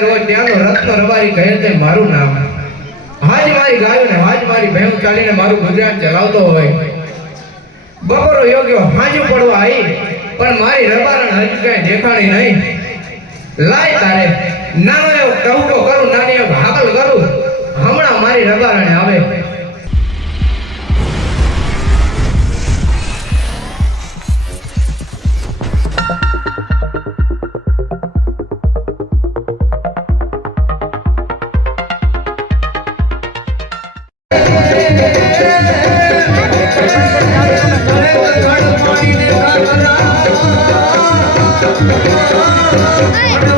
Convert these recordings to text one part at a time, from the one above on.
રોજ મારું યોગ્ય હાજુ પડવા આવી પણ મારી રબારણ હજુ કઈ દેખાણી નાનો એવો ટહુકો કરું, નાની એવો હાકલ કરું. હમણાં મારી રબારણે આવે. જય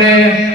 થાય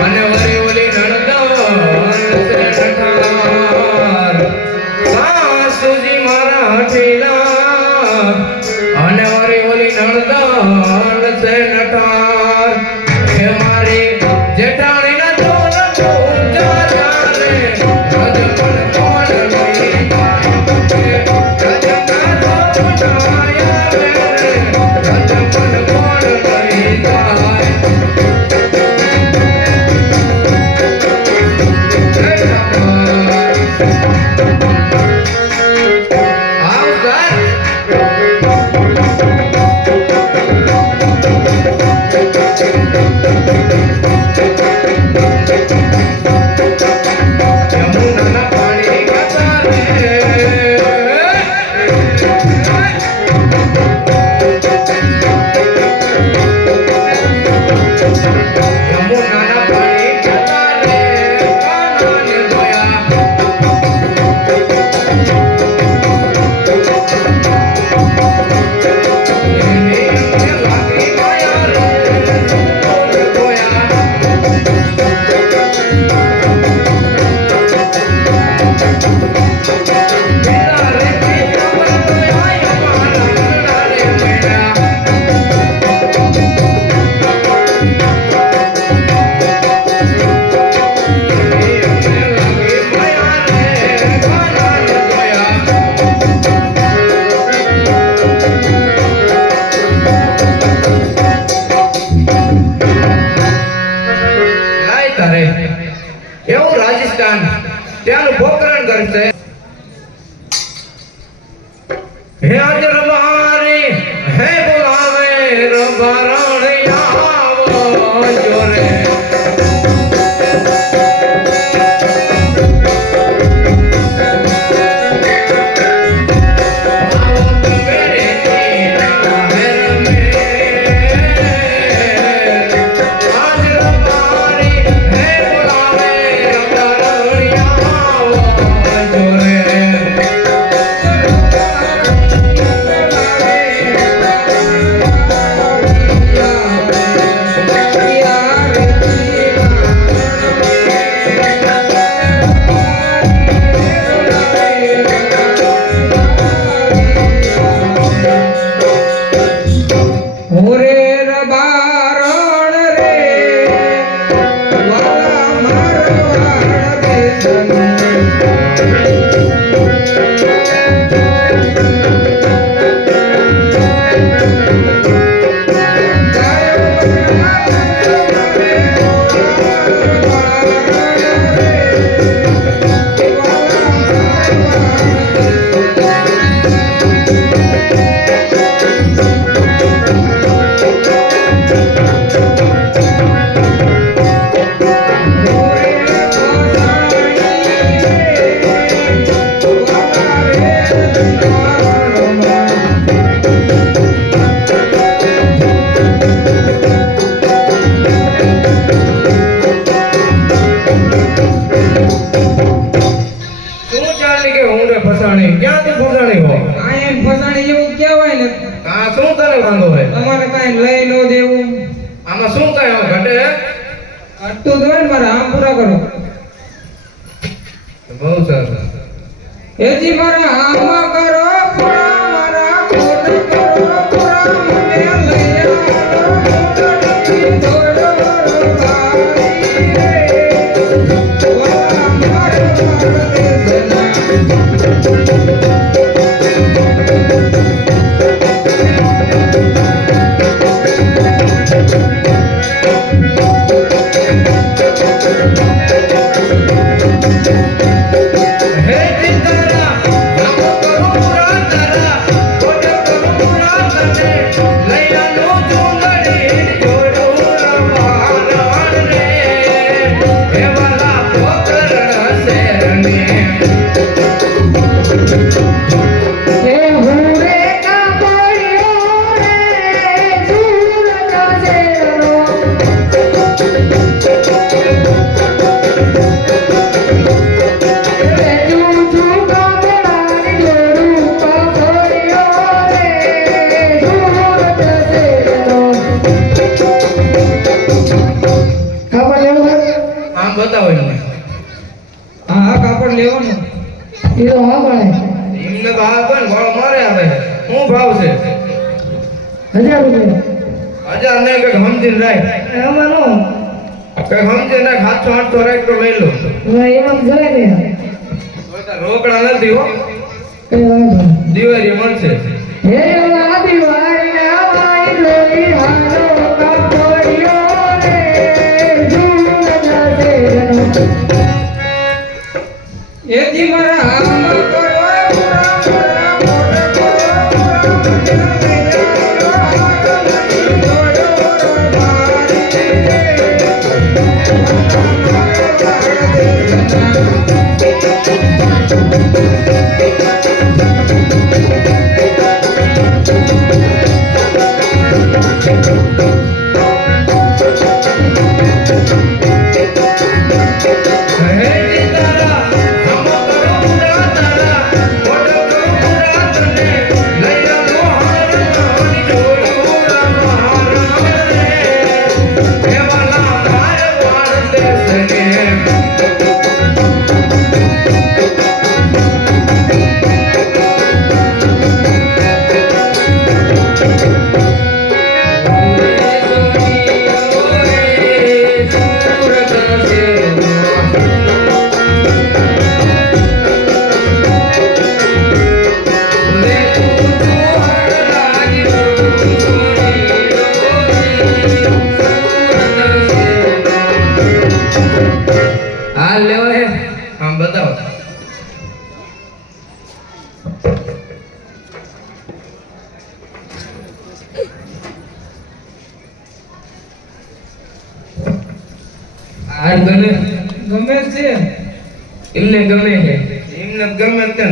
மனவர் gente હા હા કાપડ લેવાનું. એ તો હા મળે એમને આ પણ ભાવ મારે આવે. શું ભાવ છે? હજાર રૂપિયા. હજાર ને કંઈક સમજી રાખ. એમાં નો. કંઈક સમજી રાખ સાતસો આઠસો રાખ તો લઈ લો. એમાં જરાય ને રોકડા નથી હો. દિવાળી મળશે. હે આ આવાઈ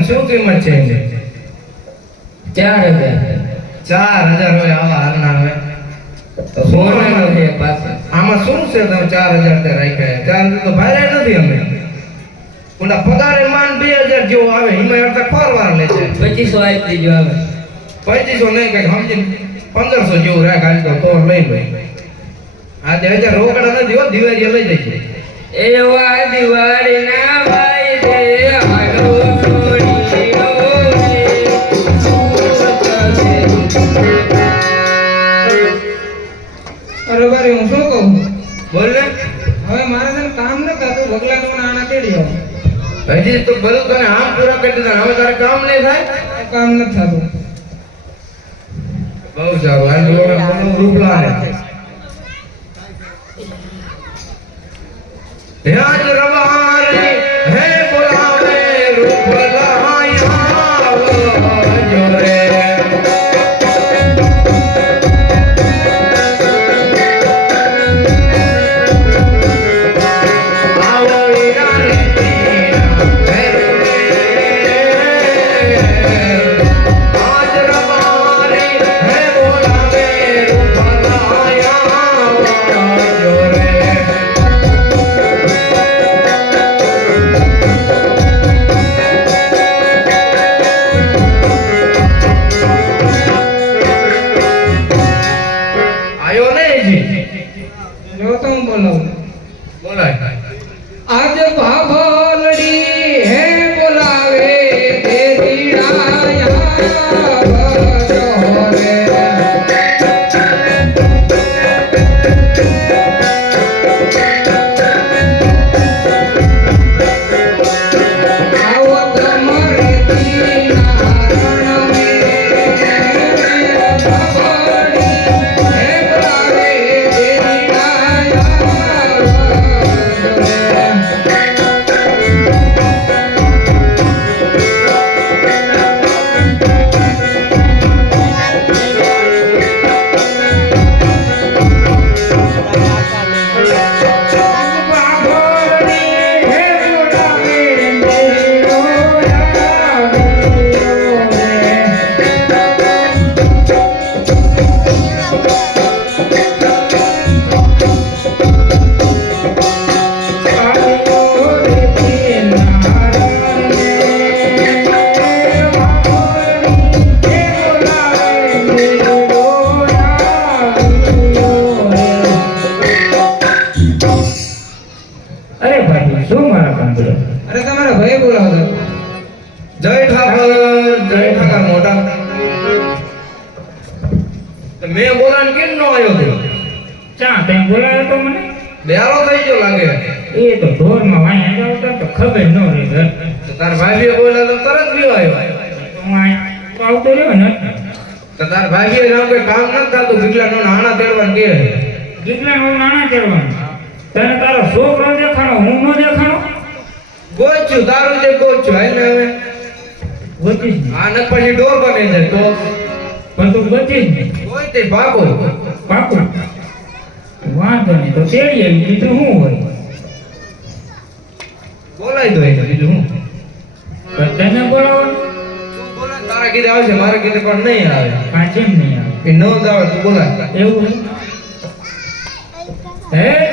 શું કિંમત છે એની? ચાર હજાર. ચાર હજાર હોય આવા હાલના હોય તો સોનાનો સોનાનો છે પાછો. આમાં શું છે તમે ચાર હજાર તે રાખ્યા? ચાર હજાર તો ભારે નથી અમે. ઓલા પગારે માન બે હજાર જેવો આવે એમાં અડધા ફરવાર લે છે. પચીસો આપી દેજો આવે. પચીસો નહીં કઈ સમજીને પંદરસો જેવું રાખ હાલ તો તો લઈ લો. આ તે હજાર રોકડા નથી હો દિવાળી લઈ જશે એવા દિવાળી ના હજી તો બધું તને આમ પૂરા કરી દીધા હવે તારે કામ નહીં થાય? કામ નથી થતું. બહુ સારું. આ રૂપલા ને જય ઠાકર જય ઠાકર મોટા. મેં બોલાને કેમ નો આવ્યો તું? ચા તે બોલાયો તો મને? બેહારો થઈ ગયો લાગે. એ તો ઢોરમાં વાયા જાવ તો ખબર ન રહી ઘર. તો તાર ભાભીએ બોલ્યા તો તરત બી આવ્યો. હું આવતો રહ્યો ને. તો તાર ભાભીએ જાવ કે કામ નથી થતું બીજલા નો નાણા તેડવા કે ગીતલા હું નાના ચડવાનું તને તારો છોકરો દેખાણો હું નો દેખાણો? ગોચ્યું તારું જે ગોચું ને હવે. ગોતીશ ને પછી ડોર બને છે તો પણ તું ગોતીશ કોઈ તે પાકો પાકો. વાંધો નહીં તો તેડી આવી બીજું શું હોય? બોલાય દો એને બીજું શું પણ તને બોલાવવાનું? તું બોલાય તારા કીધે આવશે મારા કીધે પણ નહીં આવે. કાચેમ નહીં આવે. એ ન જ આવે તું બોલાય. એવું હે?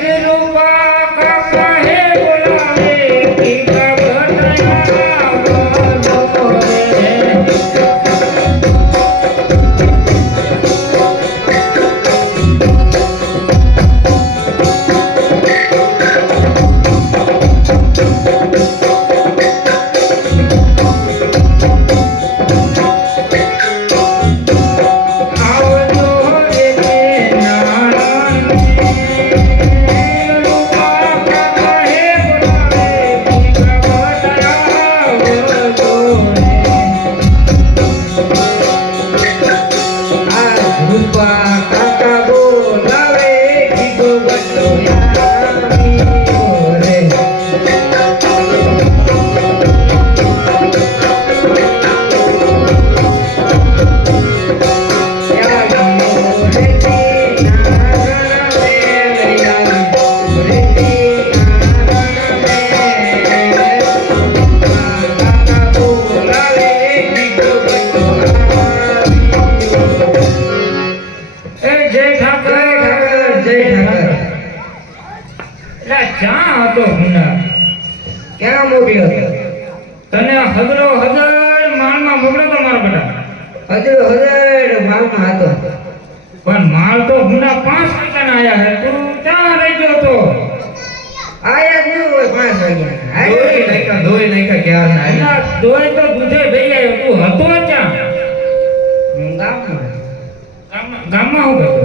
હું કરતો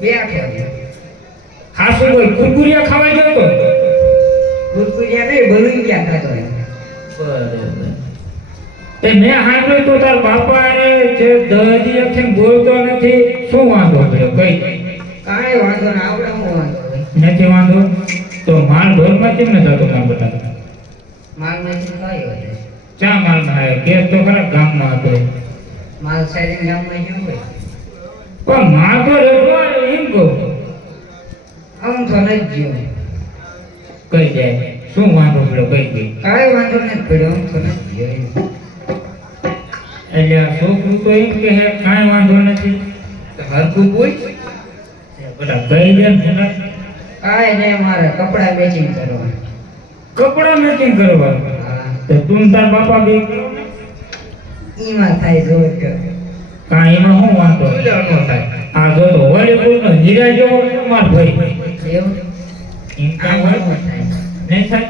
બે ખાસું બોલ કુરકુરિયા ખાવા ગયો તો. કુરકુરિયા નહીં બલુંગિયા ખાતો હોય. બરોબર. એ મેં સાંભળ્યું તો તાર બાપા એ જે દહજી અક્ષર બોલતો નથી શું વાંધો થયો કઈ? કાંઈ વાંધો ના આવડે હું વાંધો નથી વાંધો? તો માલ ઢોરમાં કેમ ન થતો કામ બધા માલ નથી કઈ હોય ચા માલમાં આવ્યો? કેસ તો ખરા ગામમાં હતો. માલ સાઈડ ગામમાં કેમ હોય. પણ તો રહેતો એમ કહું. આમ તો નહીં ગયો. કઈ જાય? શું વાંધો પડ્યો? કઈ કઈ કાંઈ વાંધો નથી પડ્યો આમ તો નથી ગયો એટલે આ છોકરું તો એમ કે હે કાંઈ વાંધો નથી. હરખું પૂછ બધા કહી દે. કાંઈ નહીં મારે કપડાં મેચિંગ કરવા કપડાં મેચિંગ કરવા તો તું તાર બાપા બે કરો. ઈમાં થાય જોર કે કાંઈ એમાં શું વાંધો? ન આ જો તો હોલીવુડ નો જીરા જેવો માર ભાઈ ન નહીં. થાય?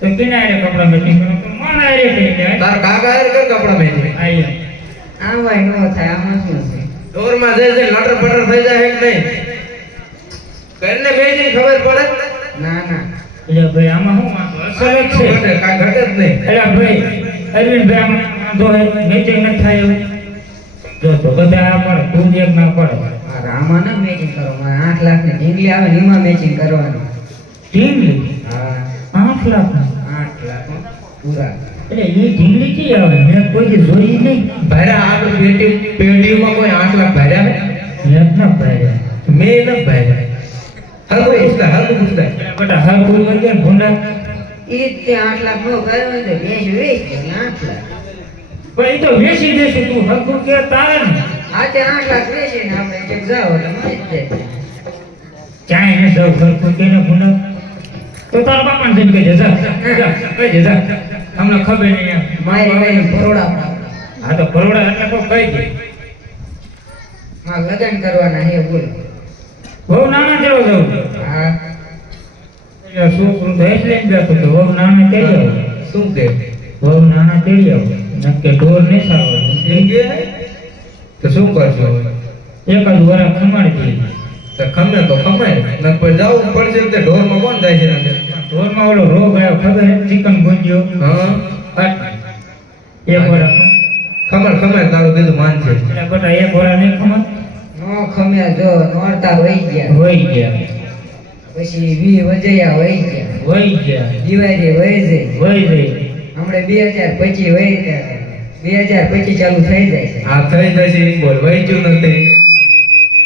તો કિનારે કપડા મેચિંગ કરો તો મન એ કરી દે તાર કાકા હારે કે કપડા મેચિંગ આયા. આ આમાં ન થાય આમાં શું છે? ડોરમાં જઈ જઈ લટર પટર થઈ જાય કે નહીં. કરીને મેચી ખબર પડે? ના ના. એટલે ભાઈ આમાં શું વાંધો? અસર જ છે. ઘટે? ઘટે જ નહીં. એટલે ભાઈ અરવિંદભાઈ આમાં વાંધો હે મેચિંગ નથી થાય એવું. જો તો બધા આ તું એક ના પડે મારે આમાં ન મેચિંગ કરો મારે આઠ લાખની ઢીંગલી આવે ને એમાં મેચિંગ કરવાનું. ઢીંગલી? હા. આઠ લાખ આઠ લાખ પૂરા. એટલે એ ઢીંગલી કઈ આવે? મેં કોઈ જોઈ નહીં. ભર્યા આપણે પેટી પેઢીમાં કોઈ આઠ લાખ ભર્યા મેં ન ભર્યા મેં ના ભર્યા હલકો પૂછતા હલકો પૂછતા. બધા હલકો કોઈ ગયા ભૂંડા? એ તે આઠ લાખ નો કર્યો તો બેસ વેચ આઠ લાખ. પણ એ તો વેચી દેશે તું હરખું કે તારે ને. તે આઠ લાખ વેચીને આપણે ક્યાંક જાઓ એટલે મળી જ જાય. ક્યાંય ને જવું કે ને ભૂંડા. તો તારા બાપાને જઈને કહી દે જા કહી જા. અમને ખબર નહીં મારી મારી ભરોડા હા તો પરોડા એટલે કોઈ કહી દે. હા લગન કરવાના હે બોલ. બહુ નાના જેવો જવું? હા. એટલે કરું તો એટલે જ બેઠો તો બહુ નાના કહી આવો શું કે? બહુ નાના કહી આવો નક્કે ઢોર નહીં સારવાનું એમ કે તો શું કરશો એક જ વરા ખમાડી દે. તો ખમે તો ખમાય. ન પછી જવું પડશે તે ઢોરમાં કોણ જાય છે ને? ઢોરમાં ઓલો રોગ આવ્યો ખબર? હે ચિકન ગુંજ્યો. હા. એક વરા ખબર ખબર તારું કીધું માન છે. એટલે બધા એક વરા નહીં ખમા નો ખમ્યા જો નોરતા વહી ગયા. વહી ગયા. પછી વી વજયા વહી ગયા. વહી ગયા. દિવાળી વહી જાય વહી જઈ હમણાં બે હજાર પચીસ વહી ગયા. બે હજાર પચીસ ચાલુ થઈ જાય છે. આ થઈ જશે એમ બોલ વહીચ્યું નથી.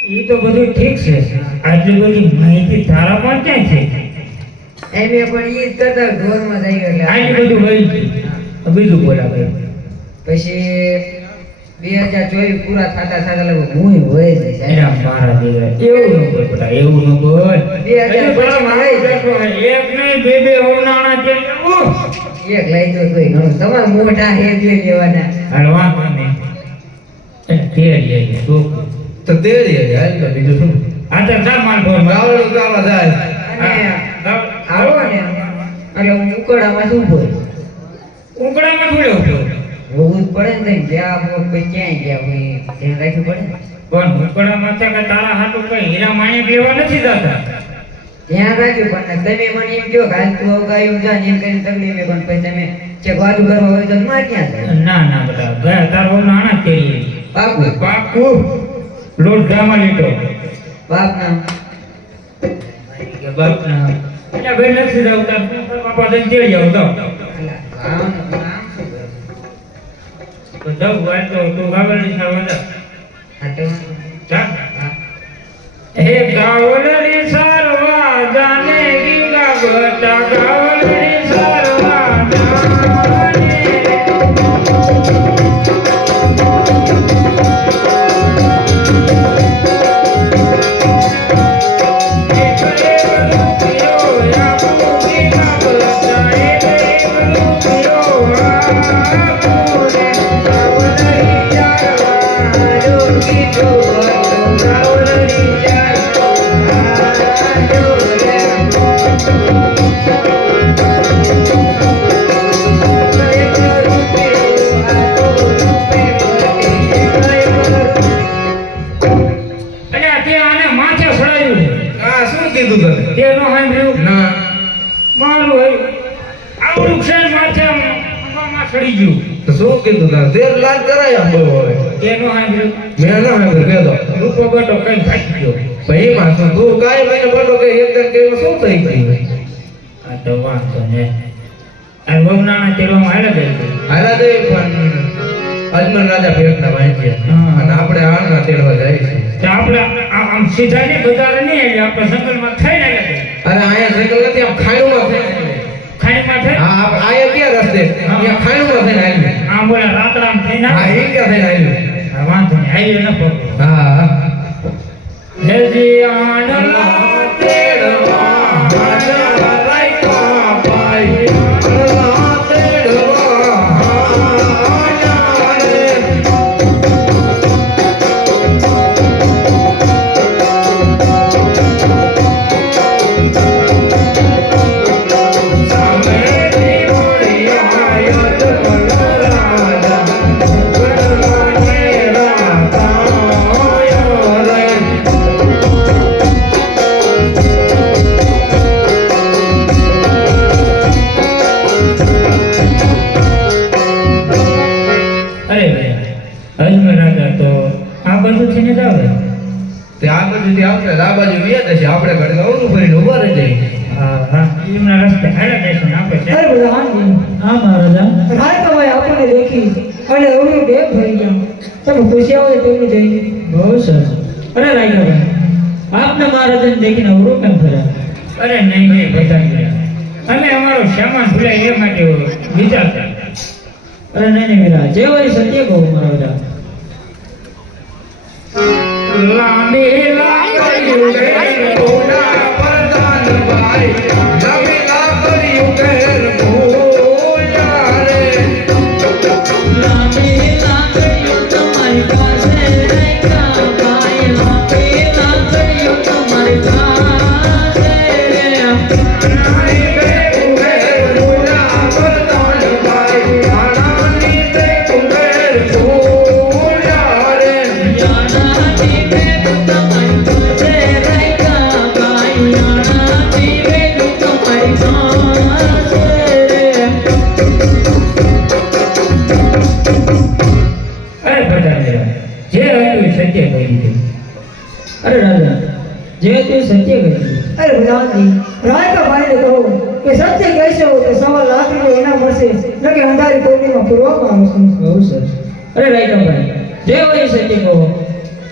એ તો બધું ઠીક છે. આટલી બધી માહિતી તારા પણ ક્યાં છે? એમ એ પણ ઈ જ કરતા ઢોરમાં થઈ ગયો એટલે આટલી બધું વહી ગયું બીજું બોલા ભાઈ. પછી બે હજાર ચોવીસ પૂરા થતા થતા લગભગ હું હોય છે મારા એવું ન બોલ બેટા એવું ન બોલ. બે હજાર એક લઈ તો તોય ઘણું. તમારા મોટા હે બે લેવાના. હળવા મને તેર લઈ છોકરું તો તેડી હજી હાલ તો બીજું શું? આ તો જા માર ઘર ગાવડું ગાવા જાય. આવો ને. એટલે હું ઉકળામાં શું બોલ? ઉકળામાં થોડો જ પડે ને ગયા કોઈ ક્યાંય ગયા હોય ધ્યાન રાખવું પડે ને. પણ ઉકળામાં છે કે તારા હાટુ કઈ હીરા માણેક લેવા નથી જતા. ધ્યાન રાખજો પણ તમે મને એમ કહો કે હાલ તું અવગાયું જા એમ કરીને તકલીફ પણ પછી તમે જે વાતું કરવા હોય તો માર ક્યાં જાય ના ના બધા ગયા તારો નાણા કેરી બાપુ? બાપુ લોટ ગામાં લીધો બાપ નામ? બાપ ના એટલે ભાઈ નથી આવતા બાપા તને જે જાવ તો? તો જાવ વાત તો તું ગાવલડી સારવા આ તો હે. સારવા જાને টাকা અલ્યા માથે સડાયું છે. આ શું કીધું તને તે નો સાંભળ્યું? ના. મારું આવડું છે સડી ગયું. શું કીધું તને તેર લાખ કરાય બોલો હવે. તેનો સાંભળ્યું. મેં ના સાંભળ્યું કહેતો રૂપો ગટો કઈ ભાગી ગયો. ભાઈ શું તું કાંઈ મને બટો કે એકદમ કે શું થઈ ગયું? આ તો વાંધો ને. આ વગનાના તેલવામાં હાલે ગઈ હાલે દે પણ અજમલ રાજા ફેરના વાંચ્યા અને આપણે આણના તેડવા જાય છે આપણે આમ સીધા ને બજાર નહીં એટલે આપણે સંકલમાં ખાઈ ના લાગે અરે અહીંયા જંગલ નથી આમ ખાણુમાં થઈને ખાણીમાં થઈ હા આયા ક્યાં રસ્તે? અહીંયા ખાણુમાં થઈને આવ્યું આમ બોલા રાતડામ થઈને હા એ ક્યાં થઈને આવ્યું વાંધો નહીં આવ્યું ન પગ હા. લેજી આણલા તેડવા તમે ખુશી આવો તેમને જઈને બહુ સરસ અરે રાયકાભાઈ આપના મહારાજને દેખીને અવરું કેમ થયા અરે નહીં નહીં બધા અને અમારો સામાન ભૂલાય એ માટે વિચારતા અરે નહીં નહીં મીરા જે હોય સત્ય કહું મારા લાંબી લાકડીઓ ઘેર ભોળા પ્રધાનભાઈ, નવી તમારી જે તે સત્ય કહે અરે ભલાજી રાયકાભાઈને કહો કે સત્ય કહેશો તો સવા લાખ રૂપિયા એના મળશે ન કે અંધારી ટોપલીમાં પૂરવામાં આવશે. બહુ સરસ. અરે રાયકાભાઈ જે હોય સત્ય કહો.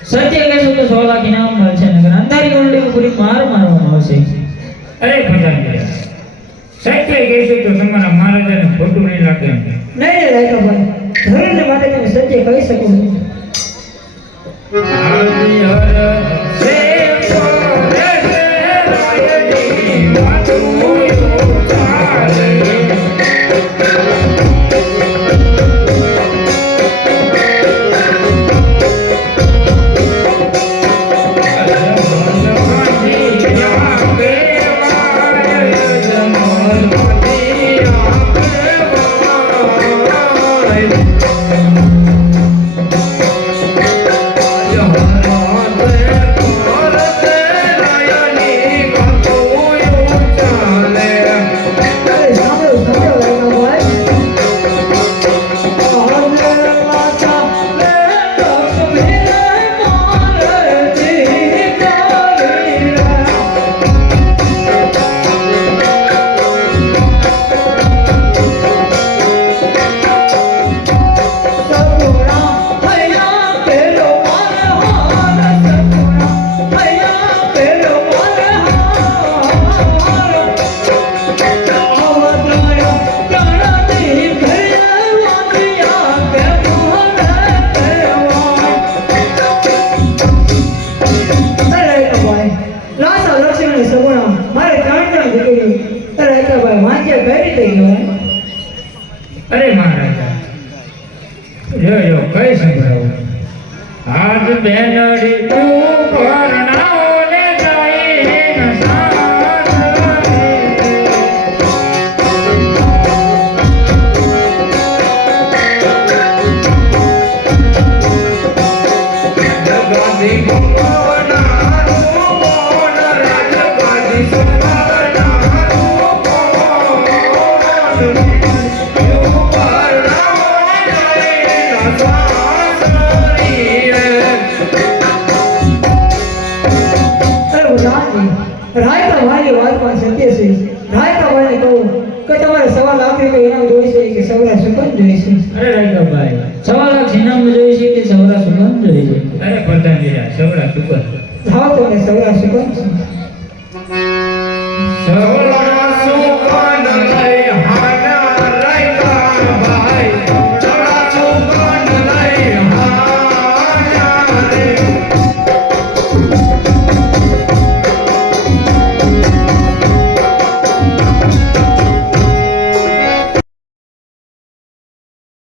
સત્ય કહેશો તો સવા લાખ ઇનામ મળશે નકર અંધારી ગોરડીમાં પૂરી માર મારવામાં આવશે. અરે ભટારેરા, સત્ય કહેશો તો તમારા મહારાજાને ખોટું નહીં લાગે નહીં નહીં નહીં રાયકાભાઈ ધર્મને માટે તમે સત્ય કહી શકો છો.